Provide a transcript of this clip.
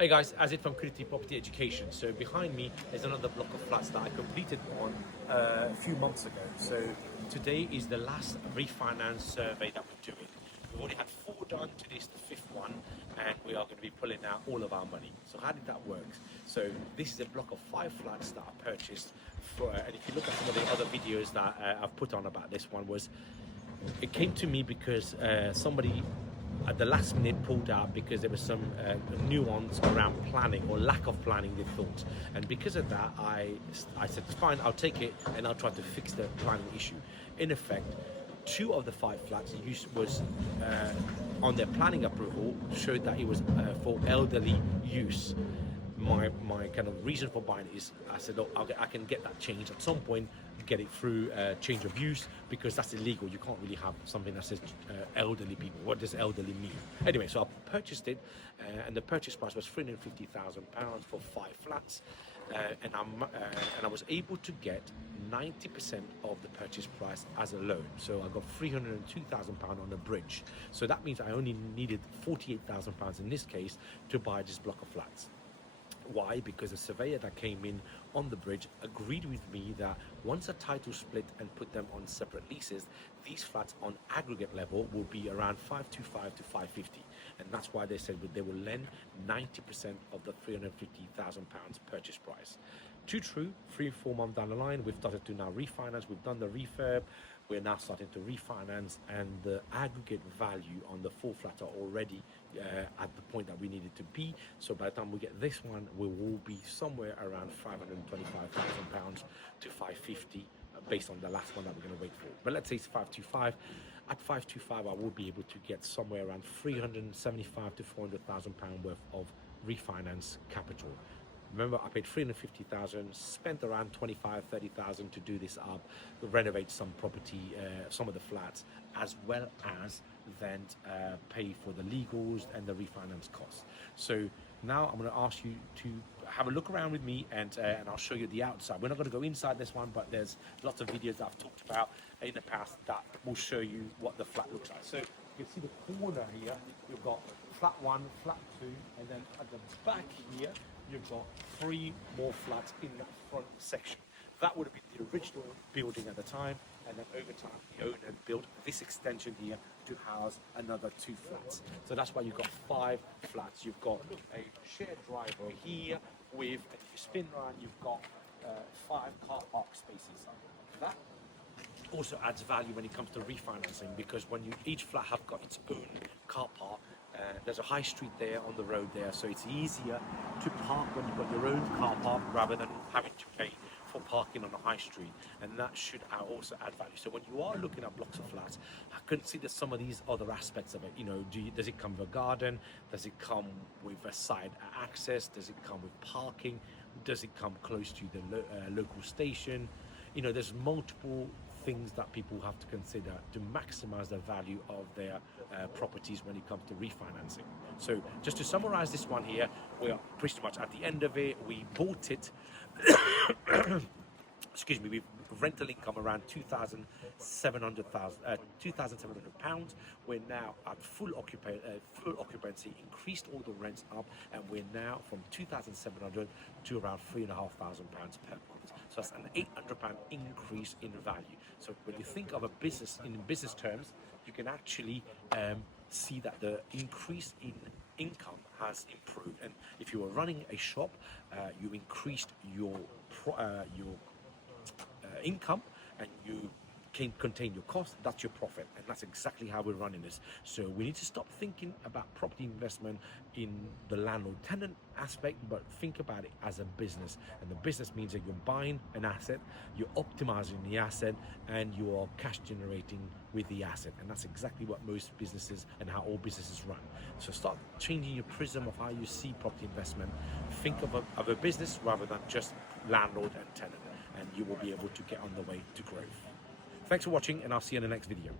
Hey guys, Azit from Quiddity Property Education. So behind me is another block of flats that I completed on a few months ago. So today is the last refinance survey that we're doing. We've already had 4 done, today's the 5th one, and we are going to be pulling out all of our money. So how did that work? So this is a block of 5 flats that I purchased for, and if you look at some of the other videos that I've put on about this one, it came to me because somebody at the last minute pulled out because there was some nuance around planning or lack of planning, they thought, and because of that I said fine, I'll take it and I'll try to fix the planning issue. In effect, 2 of the 5 flats was on their planning approval showed that it was for elderly use. My kind of reason for buying it is I said, look, I can get that changed at some point, get it through change of use, because that's illegal. You can't really have something that says elderly people. What does elderly mean? Anyway, so I purchased it, and the purchase price was £350,000 for 5 flats, and I was able to get 90% of the purchase price as a loan. So I got £302,000 on the bridge. So that means I only needed £48,000 in this case to buy this block of flats. Why? Because the surveyor that came in on the bridge agreed with me that once a title split and put them on separate leases, these flats on aggregate level will be around 525 to 550, and that's why they said they will lend 90% of the £350,000 purchase price. True, 3-4 months down the line, we've started to now refinance. We've done the refurb. We're now starting to refinance, and the aggregate value on the 4 flats are already at the point that we needed to be. So by the time we get this one, we will be somewhere around £525,000 to 550, based on the last one that we're going to wait for. But let's say it's 525. At 525, I will be able to get somewhere around £375,000 to £400,000 worth of refinance capital. Remember, I paid $350,000, spent around $25,000-30,000 to do this up, renovate some property, some of the flats, as well as then pay for the legals and the refinance costs. So now I'm going to ask you to have a look around with me, and I'll show you the outside. We're not going to go inside this one, but there's lots of videos that I've talked about in the past that will show you what the flat looks like. So you can see the corner here, you've got flat 1, flat 2, and then at the back here, you've got 3 more flats in that front section. That would have been the original building at the time, and then over time the owner built this extension here to house another 2 flats. So that's why you've got 5 flats. You've got a shared driveway here with, if you spin around, you've got 5 car park spaces. That also adds value when it comes to refinancing, because when each flat have got its own car park, there's a high street there on the road there, so it's easier to park when you've got your own car park rather than having to pay for parking on a high street, and that should also add value. So when you are looking at blocks of flats, consider some of these other aspects of it. You know, does it come with a garden? Does it come with a side access? Does it come with parking? Does it come close to the local station? You know, there's multiple things that people have to consider to maximize the value of their properties when it comes to refinancing. So just to summarize this one here, we are pretty much at the end of it. We bought it excuse me, with rental income around £2,700. We're now at full occupancy, increased all the rents up, and we're now from £2,700 to around £3,500 per month. So that's an £800 increase in value. So when you think of a business in business terms, you can actually see that the increase in income has improved. And if you were running a shop, you increased your income, and you can contain your cost. That's your profit, and that's exactly how we're running this. So we need to stop thinking about property investment in the landlord-tenant aspect, but think about it as a business. And the business means that you're buying an asset, you're optimizing the asset, and you are cash generating with the asset. And that's exactly what most businesses and how all businesses run. So start changing your prism of how you see property investment. Think of a business rather than just landlord and tenant, and you will be able to get on the way to growth. Thanks for watching, and I'll see you in the next video.